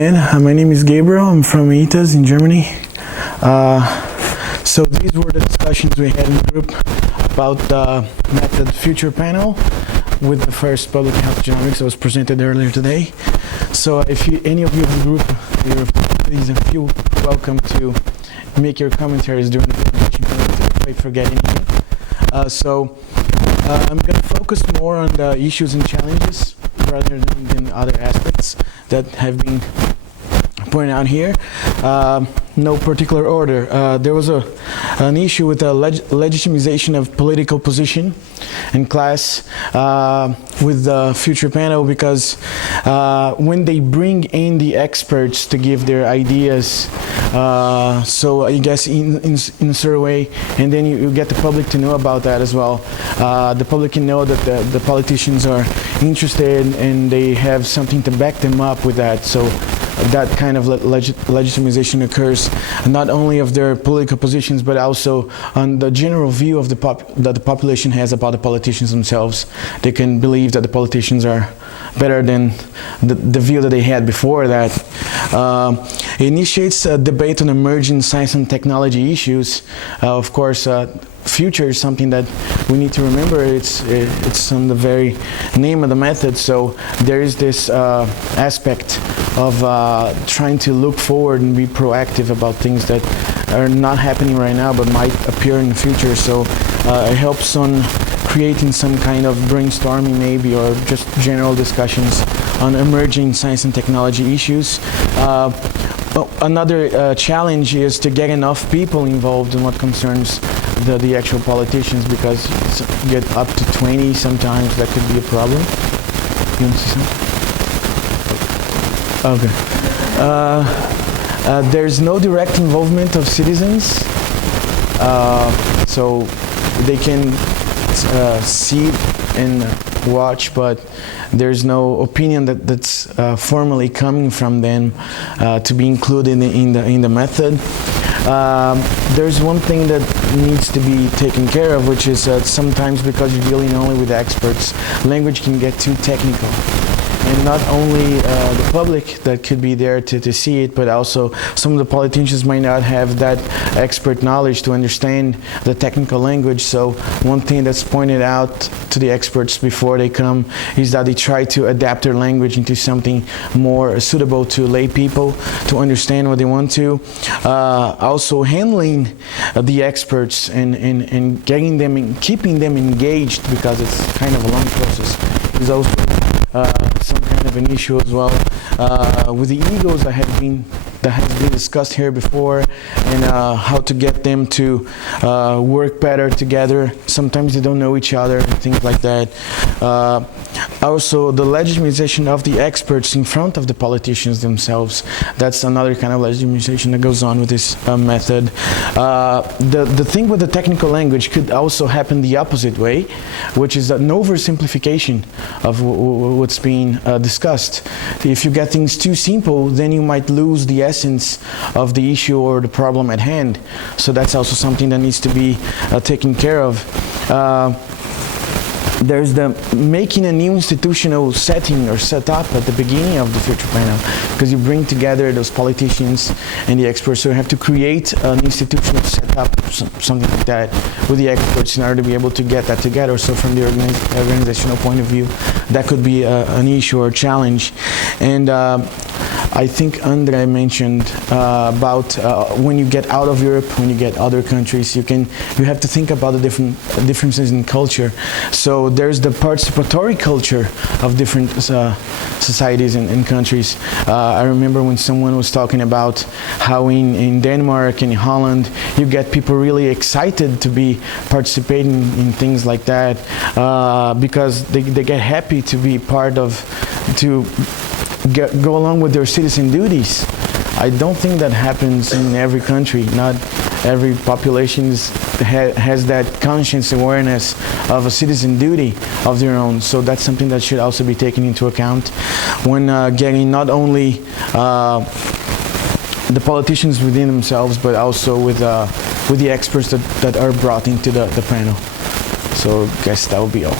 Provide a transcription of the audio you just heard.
My name is Gabriel. I'm from ITAS in Germany. So these were the discussions we had in the group about the method future panel with the first public health genomics that was presented earlier today. So if any of you in the group, please feel welcome to make your commentaries during the presentation if I forget anything. I'm going to focus more on the issues and challenges rather than other aspects that have been pointed out here. No particular order. There was an issue with the legitimization of political position and class with the future panel, because when they bring in the experts to give their ideas, so I guess in a certain way, and then you get the public to know about that as well. The public can know that the politicians are interested and they have something to back them up with that. So that kind of legitimization occurs not only of their political positions, but also on the general view of that the population has about the politicians themselves. They can believe that the politicians are better than the view that they had before that. It initiates a debate on emerging science and technology issues. Of course, future is something that we need to remember. It's on the very name of the method. So there is this aspect of trying to look forward and be proactive about things that are not happening right now but might appear in the future. So it helps on creating some kind of brainstorming maybe, or just general discussions on emerging science and technology issues. Another challenge is to get enough people involved in what concerns the actual politicians, because you get up to 20 sometimes. That could be a problem. You want to see something? Okay. There's no direct involvement of citizens, so they can see and watch, but there's no opinion that's formally coming from them to be included in the method. There's one thing that needs to be taken care of, which is sometimes, because you're dealing only with experts, language can get too technical. And not only the public that could be there to see it, but also some of the politicians might not have that expert knowledge to understand the technical language. So one thing that's pointed out to the experts before they come is that they try to adapt their language into something more suitable to lay people to understand what they want to. Also handling the experts and getting them and keeping them engaged, because it's kind of a long process, is also some kind of an issue as well, with the egos that has been discussed here before, and how to get them to work better together. Sometimes they don't know each other and things like that. Also, the legitimization of the experts in front of the politicians themselves. That's another kind of legitimization that goes on with this method. The thing with the technical language could also happen the opposite way, which is an oversimplification of what's being discussed. If you get things too simple, then you might lose the essence of the issue or the problem at hand. So that's also something that needs to be taken care of. There's the making a new institutional setting or setup at the beginning of the future panel, because you bring together those politicians and the experts, so you have to create an institutional setup, something like that, with the experts in order to be able to get that together. So from the organizational point of view, that could be an issue or challenge. And I think Andre mentioned about when you get out of Europe, when you get other countries, you have to think about the differences in culture. So there's the participatory culture of different societies and countries. I remember when someone was talking about how in Denmark and in Holland, you get people really excited to be participating in things like that, because they get happy to be part of, to go along with their citizen duties. I don't think that happens in every country. Not every population has that conscious awareness of a citizen duty of their own. So that's something that should also be taken into account when getting not only the politicians within themselves, but also with the experts that are brought into the panel. So I guess that will be all.